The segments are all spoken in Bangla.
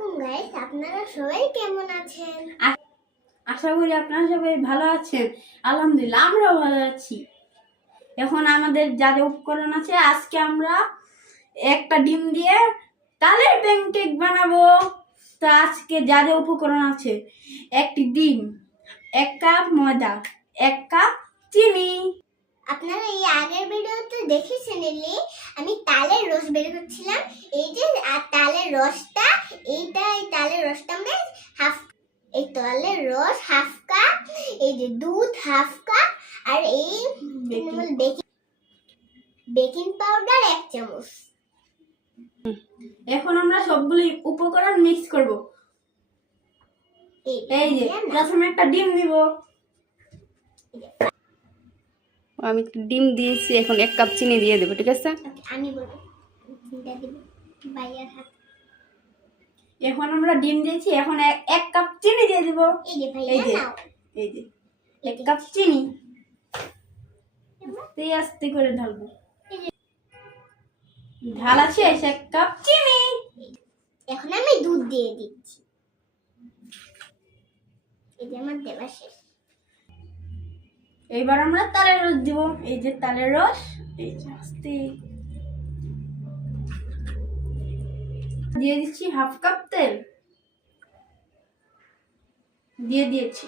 আলাইকুম গাইস, আপনারা সবাই কেমন আছেন? আশা করি আপনারা সবাই ভালো আছেন। আলহামদুলিল্লাহ আমরাও ভালো আছি। এখন আমাদের যা যা উপকরণ আছে, আজকে আমরা একটা ডিম দিয়ে তালের প্যানকেক বানাবো। তো আজকে যা যা উপকরণ আছে, একটি ডিম, 1 কাপ ময়দা, 1 কাপ চিনি। আপনারা এই আগের ভিডিওতে দেখেছেন আমি তালের রস বের করছিলাম। এই যে তালের রসটা, এই তালের রসটা আমরা এই তালের রস হাফ কাপ, এই যে দুধ হাফ কাপ, আর এই বেকিং পাউডার 1 চামচ। এখন আমরা সবগুলি উপকরণ মিক্স করব। এই যে প্রথমে একটা ডিম দিব। আমি ডিম দিয়েছি, এখন 1 কাপ চিনি দিয়ে দেবো, ঠিক আছে? আমি বলবো চিনিটা দিব বাইয়ার হাত। এখন আমরা ডিম দিয়েছি, এখন 1 কাপ চিনি দিয়ে দিব। এই যে ভাইয়া নাও, এই যে 1 কাপ চিনি আস্তে করে ঢালবো। ঢালা শেষ, 1 কাপ চিনি। এখন আমি দুধ দিয়ে দিচ্ছি। এই যে আমার দেওয়া শেষ। এবার আমরা তালের রস দিব। এই যে তালের রস, এই যে আস্তে দিয়ে দিচ্ছি। হাফ কাপ তেল দিয়ে দিয়েছি।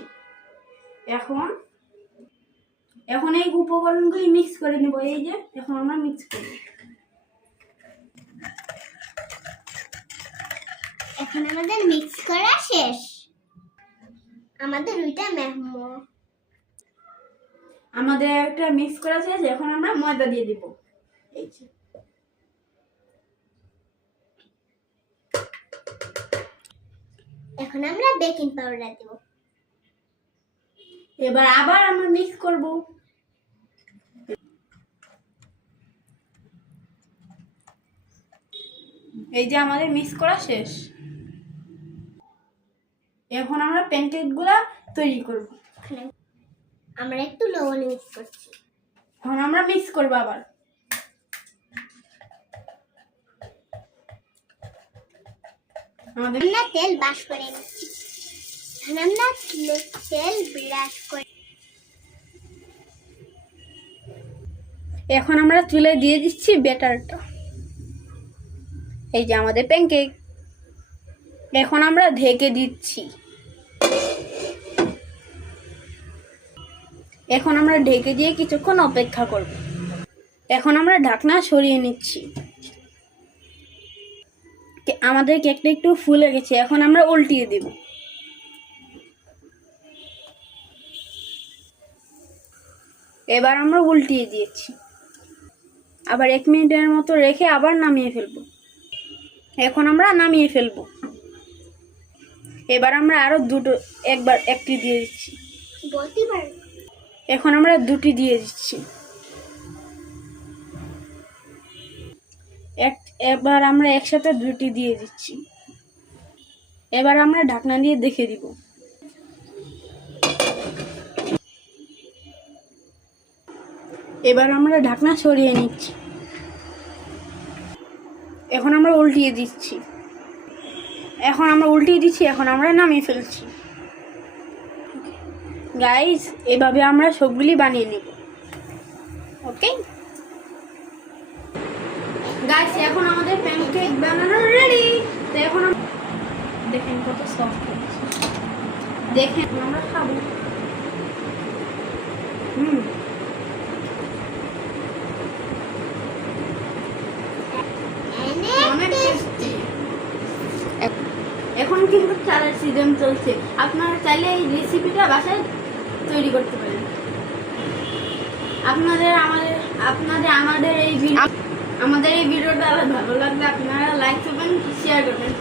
এখন এই উপকরণগুলি মিক্স করে নেব। এই যে এখন আমরা মিক্স করব। এখন আমাদের মিক্স করা শেষ। আমাদের ওইটা আমাদের একটা মিক্স করা শেষ। এখন আমরা ময়দা দিয়ে দিব। এই যে এখন আমরা বেকিং পাউডার দেব। এবার আবার আমরা মিক্স করব। এই যে আমাদের মিক্স করা শেষ। এখন আমরা প্যানকেকগুলা তৈরি করব। আমরা একটু লবণ মিক্স করছি। এখন আমরা মিক্স করব আবার। আমরা তেল ব্রাশ করে নিচ্ছি। এখন আমরা চুলায় দিয়ে দিচ্ছি ব্যাটারটা। এই যে আমাদের প্যানকেক। এখন আমরা ঢেকে দিচ্ছি। এখন আমরা ঢেকে দিয়ে কিছুক্ষণ অপেক্ষা করব। এখন আমরা ঢাকনা সরিয়ে নিচ্ছি। আমাদের কেকটা একটু ফুলে গেছে, এখন আমরা উল্টিয়ে দেব। এবার আমরা উল্টিয়ে দিয়েছি। আবার 1 মিনিটের মতো রেখে আবার নামিয়ে ফেলবো। এখন আমরা নামিয়ে ফেলবো। এবার আমরা আরো একটি দিয়ে দিচ্ছি। এখন আমরা 2টি দিয়ে দিচ্ছি। এবার আমরা একসাথে 2টি দিয়ে দিচ্ছি। এবার আমরা ঢাকনা দিয়ে দেখে দিব। এবার আমরা ঢাকনা সরিয়ে নিচ্ছি। এখন আমরা উল্টিয়ে দিচ্ছি। এখন আমরা নামিয়ে ফেলছি। গাইস, এভাবে আমরা সবগুলি বানিয়ে নেব। ওকে গাইস, এখন আমাদের প্যানকেক বানানো রেডি। তো এখন দেখেন কত সফট হয়েছে। দেখেন আমরা খাবো। অনেক টেস্টি। এখন কিন্তু চালের সিজন চলছে। আপনারা চাইলে এই রেসিপিটা বাসায় তৈরি করতে পারেন। আমাদের এই ভিডিওটা ভালো লাগলে আপনারা লাইক করবেন, শেয়ার করবেন।